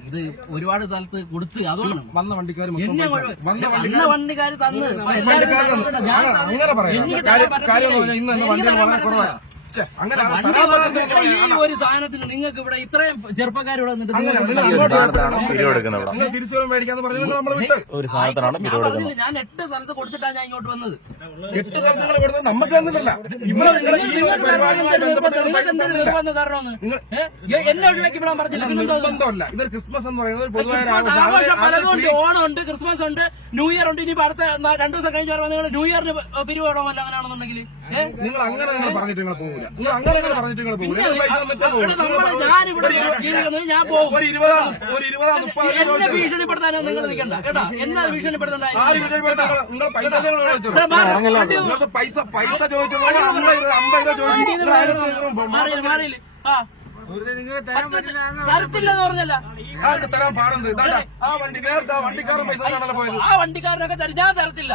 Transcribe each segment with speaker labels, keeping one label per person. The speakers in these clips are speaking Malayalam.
Speaker 1: ഇത് ഒരുപാട് സ്ഥലത്ത് കൊടുത്ത് അതുകൊണ്ടാണ്
Speaker 2: വന്ന വണ്ടിക്കാർ വന്ന വണ്ടിക്കാർ
Speaker 1: തന്ന്.
Speaker 2: അങ്ങനെ- പറയാം. കാര്യം ഇന്ന് വണ്ടികൾ വളരെ കുറവാണ് അങ്ങനെ.
Speaker 1: ഈ ഒരു സാധനത്തിന് നിങ്ങൾക്ക് ഇവിടെ ഇത്രയും
Speaker 2: വിട്ട്.
Speaker 3: ഒരു സാധനത്തിനാണ്
Speaker 1: ഞാൻ എട്ട് സ്ഥലത്ത് കൊടുത്തിട്ടാണ് ഞാൻ ഇങ്ങോട്ട് വന്നത്.
Speaker 2: എട്ട് സ്ഥലത്തുകൾ കൊടുത്തത് നമുക്ക് തന്നിട്ടില്ല. ഇവിടെ
Speaker 1: എന്നെ ഒഴിവാക്കി പറഞ്ഞില്ല. ഇത്?
Speaker 2: ക്രിസ്മസ് എന്ന് പറയുന്നത് പൊതുവായ ആഘോഷം.
Speaker 1: ഓണം ഉണ്ട് ക്രിസ്മസ് ഉണ്ട് ന്യൂ ഇയർ ഉണ്ട്. ഇനി അടുത്ത രണ്ടു ദിവസം കഴിഞ്ഞ് വരുമ്പോൾ നിങ്ങൾ ന്യൂ ഇയറിന് പിരിവ് വേണമല്ലോ അങ്ങനെയാണെന്നുണ്ടെങ്കിൽ
Speaker 2: നിങ്ങൾ അങ്ങനെ നിങ്ങൾ പറഞ്ഞിട്ട് നിങ്ങൾ പോകില്ല നിങ്ങൾ അങ്ങനെ പറഞ്ഞിട്ട് നിങ്ങൾ പോകില്ല നിങ്ങൾ പൈസ തന്നിട്ടേ പോകും
Speaker 1: ഇവിടെ നമ്മൾ ഞാനിവിടെ ജീവിക്കുന്നത് ഞാൻ പോകും.
Speaker 2: ഒരു ഇരുപതാം ഒരു ഇരുപതാം മുപ്പതാം
Speaker 1: എന്നെ ഭീഷണിപ്പെടുത്താനോ നിങ്ങൾ നിൽക്കണ്ട. കേട്ടോ? എന്നാ ഭീഷണിപ്പെടുത്തണ്ട.
Speaker 2: ആര് വിജയപ്പെടുത്താൻ നിങ്ങൾ പൈസ നിങ്ങൾ ചോദിച്ചത്
Speaker 1: ഇവിടെ
Speaker 2: നിങ്ങൾക്ക് പൈസ പൈസ ചോദിച്ചത് അമ്പത് രൂപ അമ്പത് രൂപ ചോദിച്ചു? നിങ്ങൾ ആയിരത്തി അഞ്ഞൂറ് രൂപ
Speaker 1: മാറിയില്ല മാറിയില്ല ആ. തരത്തില്ലെന്ന് പറഞ്ഞല്ല.
Speaker 2: ആർക്ക് തരാൻ പാടുന്നത് ആ വണ്ടി നേരത്തെ ആ വണ്ടിക്കാരൻ പൈസ പോയത്?
Speaker 1: ആ വണ്ടിക്കാരനൊക്കെ തരും ഞാൻ തരത്തില്ല.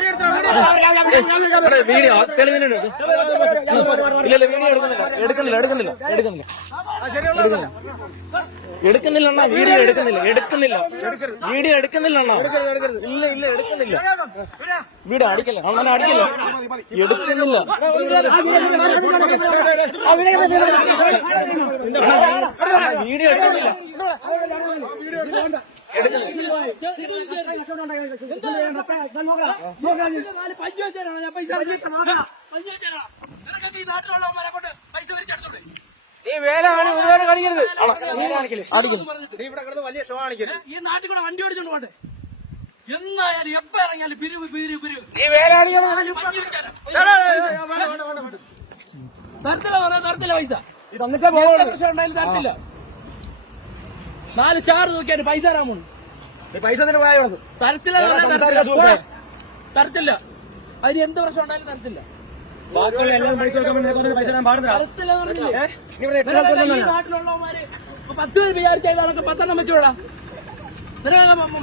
Speaker 3: വീഡിയോ തെളിവിന് ഇല്ല ഇല്ല വീഡിയോ എടുക്കുന്നില്ല. എടുക്കുന്നില്ല എടുക്കുന്നില്ല. എടുക്കുന്നില്ല. എടുക്കുന്നില്ല അണ്ണാ വീഡിയോ എടുക്കുന്നില്ല. എടുക്കുന്നില്ല. വീഡിയോ എടുക്കുന്നില്ല അണ്ണ. ഇല്ല ഇല്ല എടുക്കുന്നില്ല. വീഡിയോ അടിക്കില്ല. അണ്ണനെ അടിക്കില്ല. എടുക്കുന്നില്ല. വീഡിയോ എടുക്കുന്നില്ല.
Speaker 1: നാല് പഞ്ച് വെച്ചാണോ ഞാൻ പൈസ അറിഞ്ഞിട്ട്? പഞ്ച് വെച്ചാണോ? നിനക്കൊക്കെ ഈ നാട്ടിലുള്ളവന്മാരെ കൊണ്ട് പൈസ പിരിച്ചെടുത്തോളൂ.
Speaker 4: ഈ വേലാണ് വലിയ കളിക്കരുത്
Speaker 1: ഏ? ഈ നാട്ടിൽ കൂടെ വണ്ടി ഓടിച്ചോണ്ട് പോട്ടെ എന്നായാലും എപ്പ ഇറങ്ങിയാലും പിരിവ് പിരിവ് പിരിവ്. പഞ്ച് വെച്ചാലോ? തരത്തില്ല. പറഞ്ഞാ തരത്തില്ല പൈസ. പ്രശ്നം ഉണ്ടായാലും തരത്തില്ല. നാല് സ്റ്റാർ നോക്കിയാണ് പൈസ പോണു.
Speaker 4: പൈസ
Speaker 1: തരത്തില്ല തരത്തില്ല. തരത്തില്ല. അതിന് എന്ത് പ്രശ്നം ഉണ്ടായാലും തരത്തില്ല. തരത്തില്ല നാട്ടിലുള്ളവന്മാര് പത്ത് പേര് വിചാരിച്ചാൽ പത്തെണ്ണം വെച്ചോളാം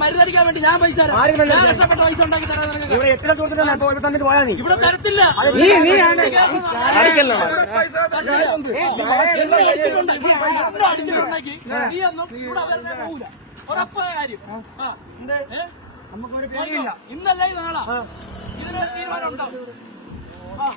Speaker 1: മരുന്നടിക്കാൻ വേണ്ടി ഞാൻ പൈസ കഷ്ടപ്പെട്ട് പൈസ ഉണ്ടാക്കി തരാം.
Speaker 4: ഇവിടെ
Speaker 1: തരത്തില്ല അടിച്ചിട്ടുണ്ടാക്കി. നീ ഒന്നും ഇവിടെ വെറുതെ പോകൂല ഉറപ്പായ കാര്യം?
Speaker 4: നമുക്കൊരു
Speaker 1: ഇന്നല്ല ഈ നാളാ ഇതിനൊരു തീരുമാനം ഉണ്ടാവും ആ